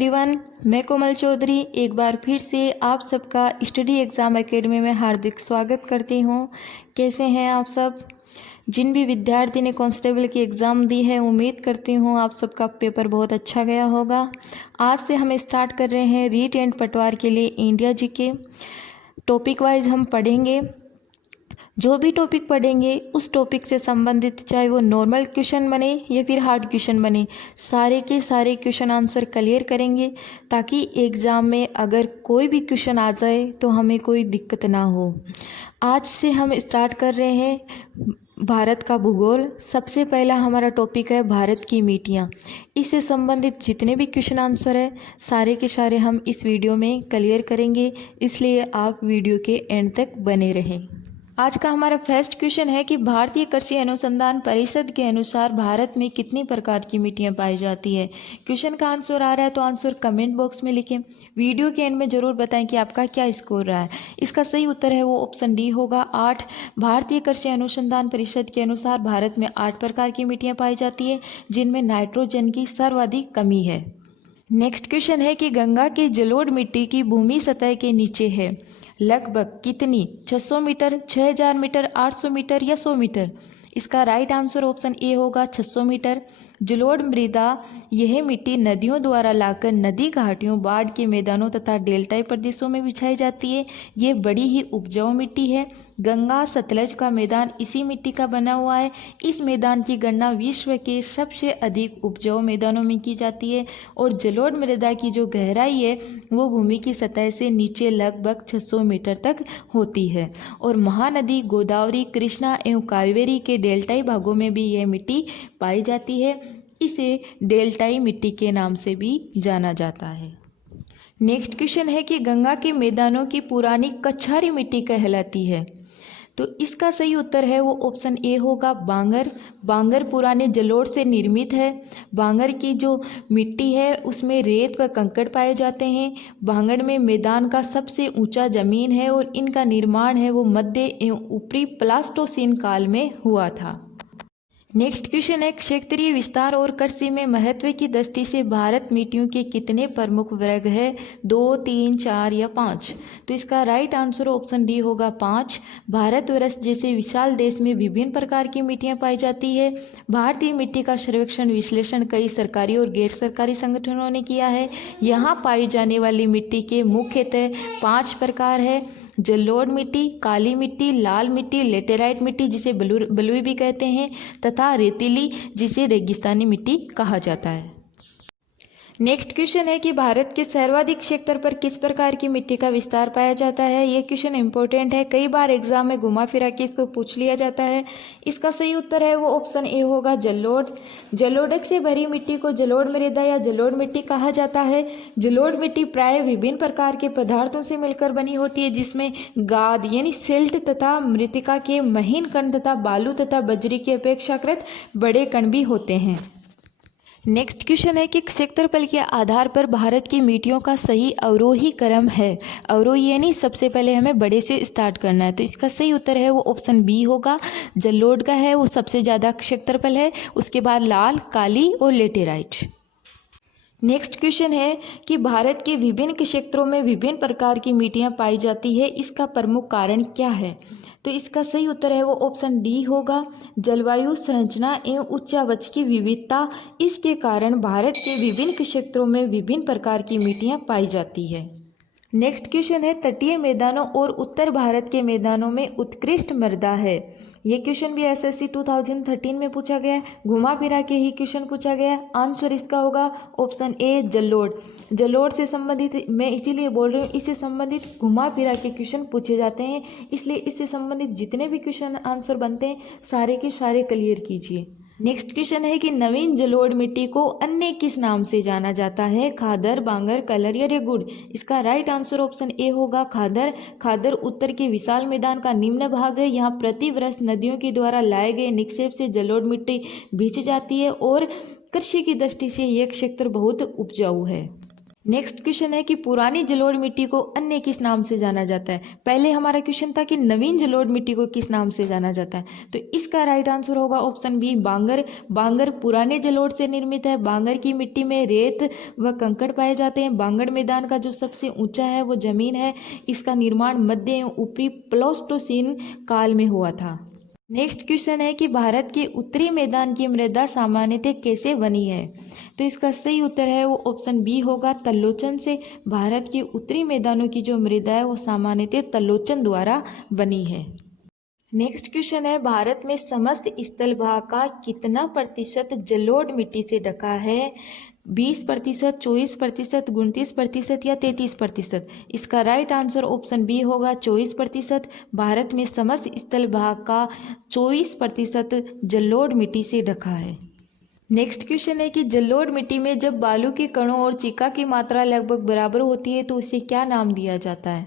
Everyone, मैं कोमल चौधरी एक बार फिर से आप सबका स्टडी एग्ज़ाम एकेडमी में हार्दिक स्वागत करती हूँ। कैसे हैं आप सब? जिन भी विद्यार्थी ने कांस्टेबल की एग्ज़ाम दी है, उम्मीद करती हूँ आप सबका पेपर बहुत अच्छा गया होगा। आज से हम स्टार्ट कर रहे हैं रीट एंड पटवार के लिए इंडिया जीके। टॉपिक वाइज हम पढ़ेंगे। जो भी टॉपिक पढ़ेंगे उस टॉपिक से संबंधित, चाहे वो नॉर्मल क्वेश्चन बने या फिर हार्ड क्वेश्चन बने, सारे के सारे क्वेश्चन आंसर क्लियर करेंगे ताकि एग्ज़ाम में अगर कोई भी क्वेश्चन आ जाए तो हमें कोई दिक्कत ना हो। आज से हम स्टार्ट कर रहे हैं भारत का भूगोल। सबसे पहला हमारा टॉपिक है भारत की मिट्टियाँ। इससे संबंधित जितने भी क्वेश्चन आंसर है सारे के सारे हम इस वीडियो में क्लियर करेंगे, इसलिए आप वीडियो के एंड तक बने रहें। आज का हमारा फर्स्ट क्वेश्चन है कि भारतीय कृषि अनुसंधान परिषद के अनुसार भारत में कितनी प्रकार की मिट्टियाँ पाई जाती है। क्वेश्चन का आंसर आ रहा है तो आंसर कमेंट बॉक्स में लिखें। वीडियो के एंड में ज़रूर बताएं कि आपका क्या स्कोर रहा है। इसका सही उत्तर है वो ऑप्शन डी होगा 8। भारतीय कृषि अनुसंधान परिषद के अनुसार भारत में 8 प्रकार की मिट्टियाँ पाई जाती है, जिनमें नाइट्रोजन की सर्वाधिक कमी है। नेक्स्ट क्वेश्चन है कि गंगा की जलोढ़ मिट्टी की भूमि सतह के नीचे है, लगभग कितनी? 600 मीटर, 6000 मीटर, 800 मीटर या 100 मीटर। इसका राइट आंसर ऑप्शन ए होगा 600 मीटर। जलोढ़ मृदा यह मिट्टी नदियों द्वारा लाकर नदी घाटियों, बाढ़ के मैदानों तथा डेल्टाई प्रदेशों में बिछाई जाती है। ये बड़ी ही उपजाऊ मिट्टी है। गंगा सतलज का मैदान इसी मिट्टी का बना हुआ है। इस मैदान की गणना विश्व के सबसे अधिक उपजाऊ मैदानों में की जाती है और जलोढ़ मृदा की जो गहराई है वो भूमि की सतह से नीचे लगभग 600 मीटर तक होती है। और महानदी गोदावरी, कृष्णा एवं कावेरी के डेल्टाई भागों में भी यह मिट्टी पाई जाती है। इसे डेल्टाई मिट्टी के नाम से भी जाना जाता है। नेक्स्ट क्वेश्चन है कि गंगा के मैदानों की पुरानी कछारी मिट्टी कहलाती है, तो इसका सही उत्तर है वो ऑप्शन ए होगा बांगर। बांगर पुराने जलोढ़ से निर्मित है। बांगर की जो मिट्टी है उसमें रेत व कंकड़ पाए जाते हैं। बांगर में मैदान का सबसे ऊंचा जमीन है और इनका निर्माण है वो मध्य एवं ऊपरी प्लास्टोसीन काल में हुआ था। नेक्स्ट क्वेश्चन है क्षेत्रीय विस्तार और कृषि में महत्व की दृष्टि से भारत मिट्टियों के कितने प्रमुख वर्ग है? 2, 3, 4 या 5। तो इसका राइट आंसर ऑप्शन डी होगा 5। भारतवर्ष जैसे विशाल देश में विभिन्न प्रकार की मिट्टियां पाई जाती है। भारतीय मिट्टी का सर्वेक्षण विश्लेषण कई सरकारी और गैर सरकारी संगठनों ने किया है। यहाँ पाई जाने वाली मिट्टी के मुख्यतः 5 प्रकार है: जलोढ़ मिट्टी, काली मिट्टी, लाल मिट्टी, लेटेराइट मिट्टी जिसे बलुई भी कहते हैं, तथा रेतीली जिसे रेगिस्तानी मिट्टी कहा जाता है। नेक्स्ट क्वेश्चन है कि भारत के सर्वाधिक क्षेत्र पर किस प्रकार की मिट्टी का विस्तार पाया जाता है। ये क्वेश्चन इंपॉर्टेंट है, कई बार एग्जाम में घुमा फिरा के इसको पूछ लिया जाता है। इसका सही उत्तर है वो ऑप्शन ए होगा जलोढ़। जलोढ़ से भरी मिट्टी को जलोढ़ मृदा या जलोढ़ मिट्टी कहा जाता है। जलोढ़ मिट्टी प्राय विभिन्न प्रकार के पदार्थों से मिलकर बनी होती है, जिसमें गाद यानी सिल्ट तथा मृतिका के महीन कण तथा बालू तथा बजरी के अपेक्षाकृत बड़े कण भी होते हैं। नेक्स्ट क्वेश्चन है कि क्षेत्रफल के आधार पर भारत की मिट्टियों का सही अवरोही क्रम है। अवरोही यानी सबसे पहले हमें बड़े से स्टार्ट करना है, तो इसका सही उत्तर है वो ऑप्शन बी होगा। जलोढ़ का है वो सबसे ज़्यादा क्षेत्रफल है, उसके बाद लाल, काली और लेटेराइट। नेक्स्ट क्वेश्चन है कि भारत के विभिन्न क्षेत्रों में विभिन्न प्रकार की मिट्टियाँ पाई जाती है, इसका प्रमुख कारण क्या है? तो इसका सही उत्तर है वो ऑप्शन डी होगा। जलवायु, संरचना एवं उच्चावच की विविधता, इसके कारण भारत के विभिन्न क्षेत्रों में विभिन्न प्रकार की मिट्टियाँ पाई जाती है। नेक्स्ट क्वेश्चन है तटीय मैदानों और उत्तर भारत के मैदानों में उत्कृष्ट मृदा है। ये क्वेश्चन भी एसएससी 2013 में पूछा गया है, घुमा फिरा के ही क्वेश्चन पूछा गया है। आंसर इसका होगा ऑप्शन ए जलोढ़। जलोढ़ से संबंधित मैं इसीलिए बोल रही हूँ, इससे संबंधित घुमा फिरा के क्वेश्चन पूछे जाते हैं, इसलिए इससे संबंधित जितने भी क्वेश्चन आंसर बनते हैं सारे के सारे क्लियर कीजिए। नेक्स्ट क्वेश्चन है कि नवीन जलोढ़ मिट्टी को अन्य किस नाम से जाना जाता है? खादर, बांगर, कलर या रेगुड़। इसका राइट आंसर ऑप्शन ए होगा खादर। खादर उत्तर के विशाल मैदान का निम्न भाग है। यहाँ प्रतिवर्ष नदियों के द्वारा लाए गए निक्षेप से जलोढ़ मिट्टी बिछ जाती है और कृषि की दृष्टि से यह क्षेत्र बहुत उपजाऊ है। नेक्स्ट क्वेश्चन है कि पुरानी जलोढ़ मिट्टी को अन्य किस नाम से जाना जाता है। पहले हमारा क्वेश्चन था कि नवीन जलोढ़ मिट्टी को किस नाम से जाना जाता है, तो इसका राइट आंसर होगा ऑप्शन बी बांगर। बांगर पुराने जलोढ़ से निर्मित है। बांगर की मिट्टी में रेत व कंकड़ पाए जाते हैं। बांगर मैदान का जो सबसे ऊंचा है वो जमीन है। इसका निर्माण मध्य एवं ऊपरी प्लोस्टोसीन काल में हुआ था। नेक्स्ट क्वेश्चन है कि भारत के उत्तरी मैदान की मृदा सामान्यतः कैसे बनी है, तो इसका सही उत्तर है वो ऑप्शन बी होगा तल्लोचन से। भारत के उत्तरी मैदानों की जो मृदा है वो सामान्यतः तल्लोचन द्वारा बनी है। नेक्स्ट क्वेश्चन है भारत में समस्त स्थल भाग का कितना प्रतिशत जलोढ़ मिट्टी से ढका है। 20%, 24%, 29% या 33%। इसका राइट आंसर ऑप्शन बी होगा 24%। भारत में समस्त स्थल भाग का 24% जलोढ़ मिट्टी से ढका है। नेक्स्ट क्वेश्चन है कि जलोढ़ मिट्टी में जब बालू के कणों और चिका की मात्रा लगभग बराबर होती है तो उसे क्या नाम दिया जाता है,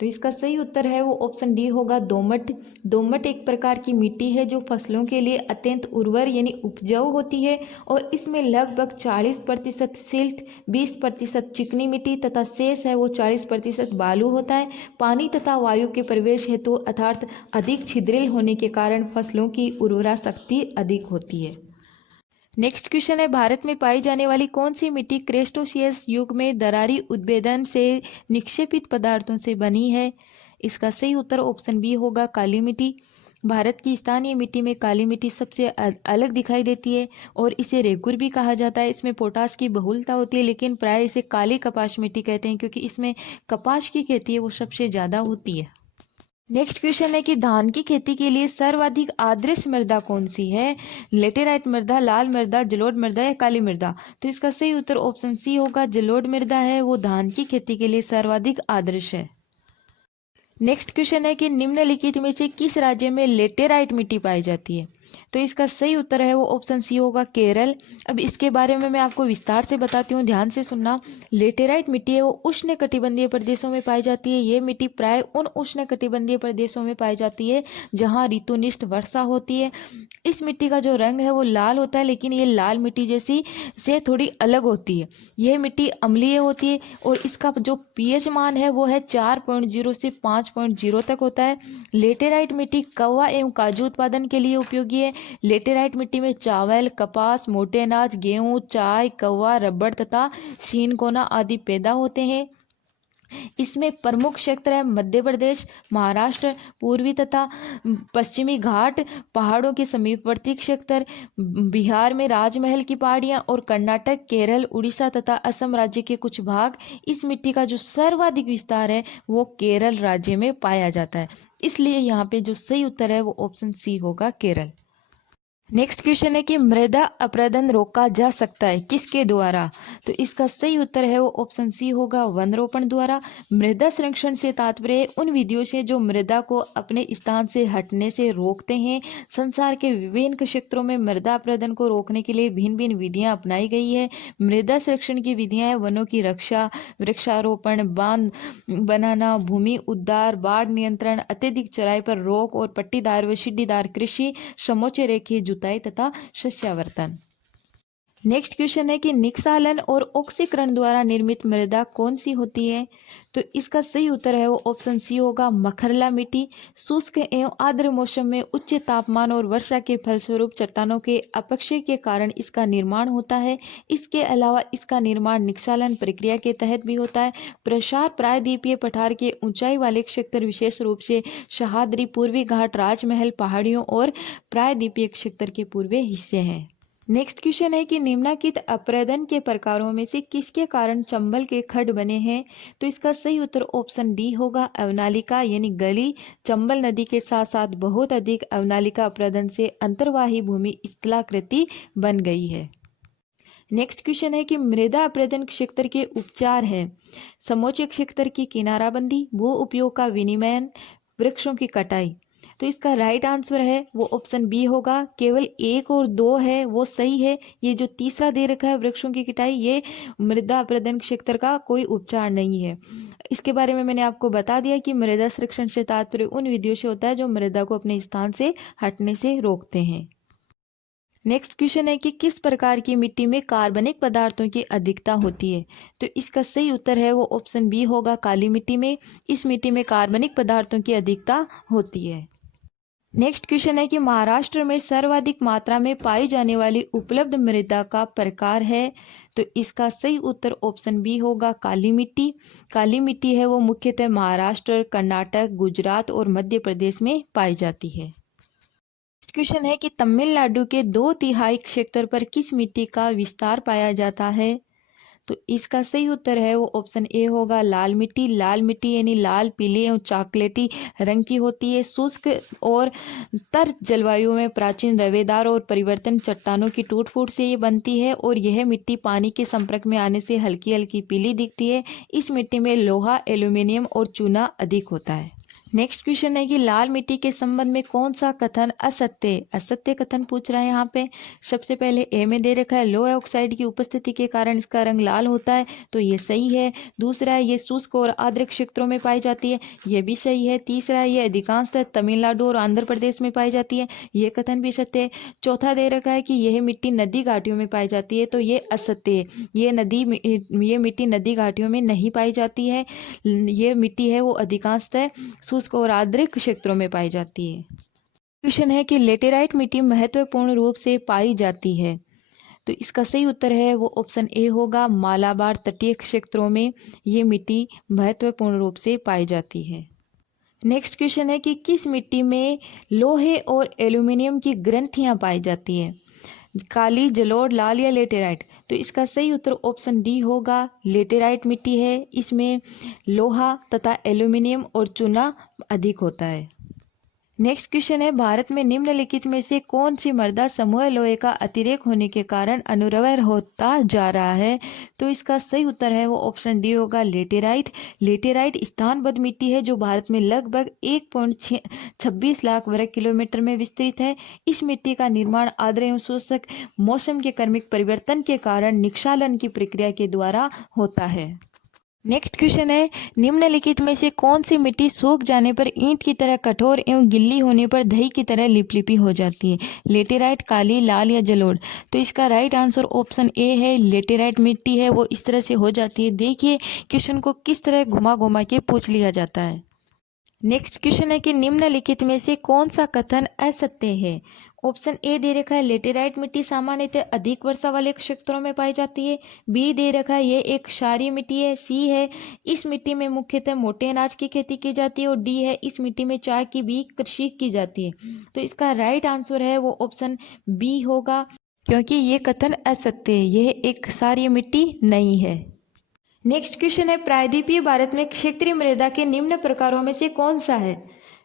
तो इसका सही उत्तर है वो ऑप्शन डी होगा दोमट। दोमट एक प्रकार की मिट्टी है जो फसलों के लिए अत्यंत उर्वर यानी उपजाऊ होती है और इसमें लगभग 40% सिल्ट, 20% चिकनी मिट्टी तथा शेष है वो 40% बालू होता है। पानी तथा वायु के प्रवेश हेतु अर्थात अधिक छिद्रिल होने के कारण फसलों की उर्वरा शक्ति अधिक होती है। नेक्स्ट क्वेश्चन है भारत में पाई जाने वाली कौन सी मिट्टी क्रेस्टोशियस युग में दरारी उद्भेदन से निक्षेपित पदार्थों से बनी है। इसका सही उत्तर ऑप्शन बी होगा काली मिट्टी। भारत की स्थानीय मिट्टी में काली मिट्टी सबसे अलग दिखाई देती है और इसे रेगुर भी कहा जाता है। इसमें पोटास की बहुलता होती है लेकिन प्राय इसे काली कपास मिट्टी कहते हैं क्योंकि इसमें कपास की खेती है वो सबसे ज़्यादा होती है। नेक्स्ट क्वेश्चन है कि धान की खेती के लिए सर्वाधिक आदर्श मृदा कौन सी है। लेटेराइट मृदा, लाल मृदा, जलोढ़ मृदा या काली मृदा, तो इसका सही उत्तर ऑप्शन सी होगा जलोढ़ मृदा है वो धान की खेती के लिए सर्वाधिक आदर्श है। नेक्स्ट क्वेश्चन है कि निम्नलिखित में से किस राज्य में लेटेराइट मिट्टी पाई जाती है, तो इसका सही उत्तर है वो ऑप्शन सी होगा केरल। अब इसके बारे में मैं आपको विस्तार से बताती हूँ, ध्यान से सुनना। लेटेराइट मिट्टी है वो उष्ण कटिबंधीय प्रदेशों में पाई जाती है। ये मिट्टी प्राय उन उष्ण कटिबंधीय प्रदेशों में पाई जाती है जहाँ ऋतुनिष्ठ वर्षा होती है। इस मिट्टी का जो रंग है वो लाल होता है लेकिन ये लाल मिट्टी जैसी से थोड़ी अलग होती है। यह मिट्टी अम्लीय होती है और इसका जो पीएच मान है वो है 4.0 से 5.0 तक होता है। लेटेराइट मिट्टी कौवा एवं काजू उत्पादन के लिए उपयोगी है। लेटेराइट मिट्टी में चावल, कपास, मोटे अनाज, गेहूं, चाय, कौवा, रबड़ तथा सीनकोना आदि पैदा होते हैं। इसमें प्रमुख क्षेत्र है मध्य प्रदेश, महाराष्ट्र, पूर्वी तथा पश्चिमी घाट पहाड़ों के समीपवर्ती क्षेत्र, बिहार में राजमहल की पहाड़ियाँ और कर्नाटक, केरल, उड़ीसा तथा असम राज्य के कुछ भाग। इस मिट्टी का जो सर्वाधिक विस्तार है वो केरल राज्य में पाया जाता है, इसलिए यहाँ पे जो सही उत्तर है वो ऑप्शन सी होगा केरल। नेक्स्ट क्वेश्चन है कि मृदा अपरदन रोका जा सकता है किसके द्वारा, तो इसका सही उत्तर है वो ऑप्शन सी होगा वन रोपण द्वारा। मृदा संरक्षण से तात्पर्य उन विधियों से जो मृदा को अपने स्थान से हटने से रोकते हैं। संसार के विभिन्न क्षेत्रों में मृदा अपरदन को रोकने के लिए भिन्न भिन्न विधियां अपनाई गई है। मृदा संरक्षण की विधियां हैं वनों की रक्षा, वृक्षारोपण, बांध बनाना, भूमि उद्धार, बाढ़ नियंत्रण, अत्यधिक चराई पर रोक और पट्टीदार व सीढ़ीदार कृषि, समोच्च रेखीय जुताई तथा शस्यावर्तन। नेक्स्ट क्वेश्चन है कि निक्षालन और ऑक्सीकरण द्वारा निर्मित मृदा कौन सी होती है, तो इसका सही उत्तर है वो ऑप्शन सी होगा मखरला मिट्टी। शुष्क एवं आर्द्र मौसम में उच्च तापमान और वर्षा के फलस्वरूप चट्टानों के अपक्षय के कारण इसका निर्माण होता है। इसके अलावा इसका निर्माण निक्षालन प्रक्रिया के तहत भी होता है। प्रसार प्रायद्वीपीय पठार के ऊंचाई वाले क्षेत्र विशेष रूप से सह्याद्री, पूर्वी घाट, राजमहल पहाड़ियों और प्रायद्वीपीय क्षेत्र के पूर्वी हिस्से हैं। नेक्स्ट क्वेश्चन है कि निम्नलिखित अपरदन के प्रकारों में से किसके कारण चंबल के खड्ड बने हैं, तो इसका सही उत्तर ऑप्शन डी होगा अवनालिका यानी गली। चंबल नदी के साथ साथ बहुत अधिक अवनालिका अपरदन से अंतर्वाही भूमि स्थलाकृति बन गई है। नेक्स्ट क्वेश्चन है कि मृदा अपरदन क्षेत्र के उपचार हैं समोच्च क्षेत्र की किनाराबंदी, भू उपयोग का विनिमयन, वृक्षों की कटाई, तो इसका राइट आंसर है वो ऑप्शन बी होगा। केवल 1 और 2 है वो सही है। ये जो तीसरा दे रखा है वृक्षों की कटाई, ये मृदा अपरदन क्षेत्र का कोई उपचार नहीं है। इसके बारे में मैंने आपको बता दिया कि मृदा संरक्षण से तात्पर्य उन विधियों से होता है जो मृदा को अपने स्थान से हटने से रोकते हैं। नेक्स्ट क्वेश्चन है कि किस प्रकार की मिट्टी में कार्बनिक पदार्थों की अधिकता होती है। तो इसका सही उत्तर है वो ऑप्शन बी होगा, काली मिट्टी में। इस मिट्टी में कार्बनिक पदार्थों की अधिकता होती है। नेक्स्ट क्वेश्चन है कि महाराष्ट्र में सर्वाधिक मात्रा में पाई जाने वाली उपलब्ध मृदा का प्रकार है। तो इसका सही उत्तर ऑप्शन बी होगा, काली मिट्टी। काली मिट्टी है वो मुख्यतः महाराष्ट्र, कर्नाटक, गुजरात और मध्य प्रदेश में पाई जाती है। क्वेश्चन है कि तमिलनाडु के 2/3 क्षेत्र पर किस मिट्टी का विस्तार पाया जाता है। तो इसका सही उत्तर है वो ऑप्शन ए होगा, लाल मिट्टी। लाल मिट्टी यानी लाल, पीली और चॉकलेटी रंग की होती है। शुष्क और तर जलवायु में प्राचीन रवेदार और परिवर्तन चट्टानों की टूट फूट से ये बनती है और यह मिट्टी पानी के संपर्क में आने से हल्की हल्की पीली दिखती है। इस मिट्टी में लोहा, एल्यूमिनियम और चूना अधिक होता है। नेक्स्ट क्वेश्चन है कि लाल मिट्टी के संबंध में कौन सा कथन असत्य असत्य कथन पूछ रहा है यहाँ पे। सबसे पहले ए में दे रखा है लोह ऑक्साइड की उपस्थिति के कारण इसका रंग लाल होता है, तो ये सही है। दूसरा है ये शुष्क और आर्द्र क्षेत्रों में पाई जाती है, ये भी सही है। तीसरा है ये अधिकांशतः तमिलनाडु और आंध्र प्रदेश में पाई जाती है, ये कथन भी सत्य है। चौथा दे रखा है कि यह मिट्टी नदी घाटियों में पाई जाती है, तो ये असत्य है। ये मिट्टी नदी घाटियों में नहीं पाई जाती है। ये मिट्टी है वो अधिकांशतः शुष्क और आर्द्र क्षेत्रों में पाई जाती है। क्वेश्चन है कि लेटेराइट मिट्टी महत्वपूर्ण रूप से पाई जाती है। तो इसका सही उत्तर है वो ऑप्शन ए होगा, मालाबार तटीय क्षेत्रों में ये मिट्टी महत्वपूर्ण रूप से पाई जाती है। नेक्स्ट क्वेश्चन है कि किस मिट्टी में लोहे और एल्यूमिनियम की ग्रंथियां पाई जाती है। काली, जलोढ़, लाल या लेटेराइट। तो इसका सही उत्तर ऑप्शन डी होगा, लेटेराइट मिट्टी है। इसमें लोहा तथा एल्यूमिनियम और चूना अधिक होता है। नेक्स्ट क्वेश्चन है भारत में निम्नलिखित में से कौन सी मृदा समूह लोहे का अतिरेक होने के कारण अनुर्वर होता जा रहा है। तो इसका सही उत्तर है वो ऑप्शन डी होगा, लेटेराइट। लेटेराइट स्थानबद्ध मिट्टी है जो भारत में लगभग 1.26 लाख वर्ग किलोमीटर में विस्तृत है। इस मिट्टी का निर्माण आर्द्र एवं शुष्क मौसम के क्रमिक परिवर्तन के कारण निक्षालन की प्रक्रिया के द्वारा होता है। नेक्स्ट क्वेश्चन है निम्नलिखित में से कौन सी मिट्टी सूख जाने पर ईंट की तरह कठोर एवं गिल्ली होने पर दही की तरह लिपलिपी हो जाती है। लेटेराइट, काली, लाल या जलोढ़। तो इसका राइट आंसर ऑप्शन ए है, लेटेराइट मिट्टी है वो इस तरह से हो जाती है। देखिए क्वेश्चन को किस तरह घुमा घुमा के पूछ लिया जाता है। नेक्स्ट क्वेश्चन है कि निम्नलिखित में से कौन सा कथन असत्य है। ऑप्शन ए दे रखा है, लेटेराइट मिट्टी सामान्यतः अधिक वर्षा वाले क्षेत्रों में पाई जाती है। बी दे रखा है, ये एक क्षारीय मिट्टी है। सी है, इस मिट्टी में मुख्यतः मोटे अनाज की खेती की जाती है। और डी है, इस मिट्टी में चाय की भी कृषि की जाती है। तो इसका राइट आंसर है वो ऑप्शन बी होगा, क्योंकि ये कथन असत्य है, यह एक क्षारीय मिट्टी नहीं है। नेक्स्ट क्वेश्चन है प्रायद्वीपीय भारत में क्षेत्रीय मृदा के निम्न प्रकारों में से कौन सा है।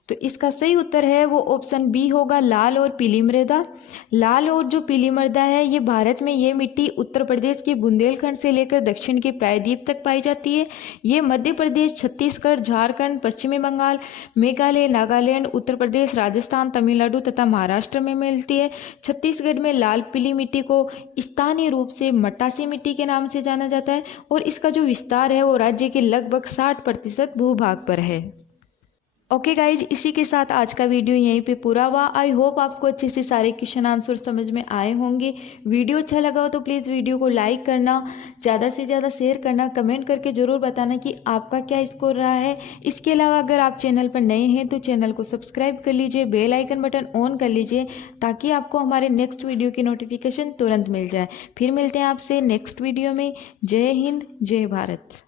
तो इसका सही उत्तर है वो ऑप्शन बी होगा, लाल और पीली मृदा। लाल और जो पीली मृदा है ये भारत में ये मिट्टी उत्तर प्रदेश के बुंदेलखंड से लेकर दक्षिण के प्रायद्वीप तक पाई जाती है। ये मध्य प्रदेश, छत्तीसगढ़, झारखंड, पश्चिमी बंगाल, मेघालय, नागालैंड, उत्तर प्रदेश, राजस्थान, तमिलनाडु तथा महाराष्ट्र में मिलती है। छत्तीसगढ़ में लाल पीली मिट्टी को स्थानीय रूप से मट्टासी मिट्टी के नाम से जाना जाता है और इसका जो विस्तार है वो राज्य के लगभग 60% भूभाग पर है। ओके गाइज, इसी के साथ आज का वीडियो यहीं पे पूरा हुआ। आई होप आपको अच्छे से सारे क्वेश्चन आंसर समझ में आए होंगे। वीडियो अच्छा लगा हो तो प्लीज़ वीडियो को लाइक करना, ज़्यादा से ज़्यादा शेयर करना, कमेंट करके ज़रूर बताना कि आपका क्या स्कोर रहा है। इसके अलावा अगर आप चैनल पर नए हैं तो चैनल को सब्सक्राइब कर लीजिए, बेल आइकन बटन ऑन कर लीजिए ताकि आपको हमारे नेक्स्ट वीडियो की नोटिफिकेशन तुरंत मिल जाए। फिर मिलते हैं आपसे नेक्स्ट वीडियो में। जय हिंद, जय भारत।